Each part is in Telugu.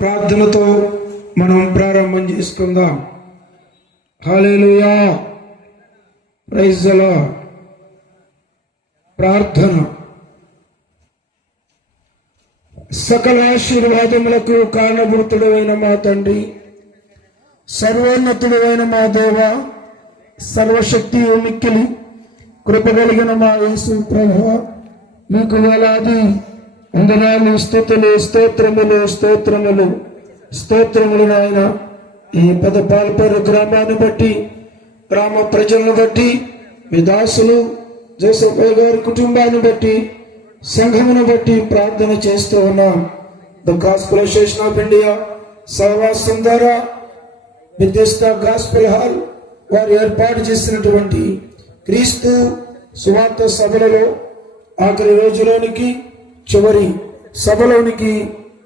ప్రార్థనతో మనం ప్రారంభం చేసుకుందాం. హల్లెలూయా, ప్రైజ్ ది లార్డ్. ప్రార్థన. సకల ఆశీర్వాదములకు కారణభూతుడైన మా తండ్రి, సర్వోన్నతుడైన మా దేవ, సర్వశక్తి మిక్కిలి కృపగలిగిన మా యేసు ప్రభువా, మీకు వేలాది వందనాలు, స్తుతులు, స్తోత్రములు స్తోత్రములు స్తోత్రములు నాయన. ఈ పెదపాలపేరు గ్రామాన్ని బట్టి, గ్రామ ప్రజలను బట్టి, మీ దాసులు జోసెఫ్ గారి కుటుంబాన్ని బట్టి, సంఘమును బట్టి ప్రార్థన చేస్తూ ఉన్నాం. The gospel association of India సహవాసం ద్వారా బెథెస్దా గాస్పెల్ హాల్ వారు ఏర్పాటు చేసినటువంటి క్రీస్తు సువార్త సభలలో ఆఖరి రోజులోనికి, చివరి సభలోనికి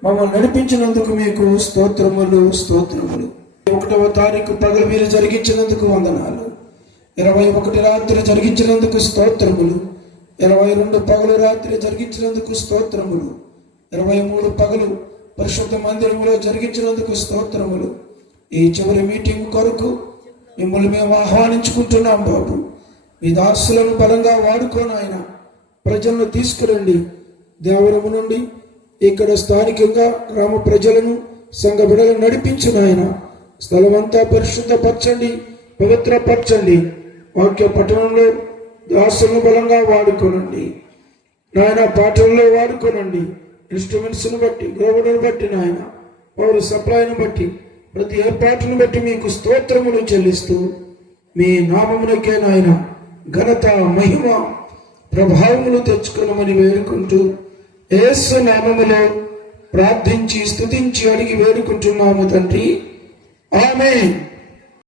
మమ్మల్ని నడిపించినందుకు మీకు స్తోత్రములు స్తోత్రములు. 1వ తారీఖు పగలు మీరు జరిగించినందుకు వందనాలు. 21 రాత్రి జరిగించినందుకు స్తోత్రములు. 22 పగలు రాత్రి జరిగించినందుకు స్తోత్రములు. 23 పగలు పరిశుద్ధ మందిరంలో జరిగించినందుకు స్తోత్రములు. ఈ చివరి మీటింగ్ కొరకు మిమ్మల్ని మేము ఆహ్వానించుకుంటున్నాం బాబు. మీ దాసులను బలంగా వాడుకోను ఆయన. ప్రజలను తీసుకురండి. దేవరము నుండి ఇక్కడ స్థానికంగా గ్రామ ప్రజలను, సంఘ బిడ్డలను నడిపించిన ఆయన. స్థలమంతా పరిశుద్ధపరచండి, పవిత్రపరచండి. వాక్య పట్టణంలో దాసులను బలంగా వాడుకోనండి నాయన. పాటల్లో వాడుకోనండి. ఇన్స్ట్రుమెంట్స్ను బట్టి, గ్రోవులను బట్టి నాయన, పౌరు సప్లైను బట్టి, ప్రతి ఏర్పాటును బట్టి మీకు స్తోత్రములు చెల్లిస్తూ, మీ నామమునకే నాయన ఘనత, మహిమ, ప్రభావములు తెచ్చుకునమని వేడుకుంటూ, యేసు నామములో ప్రార్థించి స్తుతించి అడిగి వేడుకుంటున్నాము తండ్రి. ఆమేన్.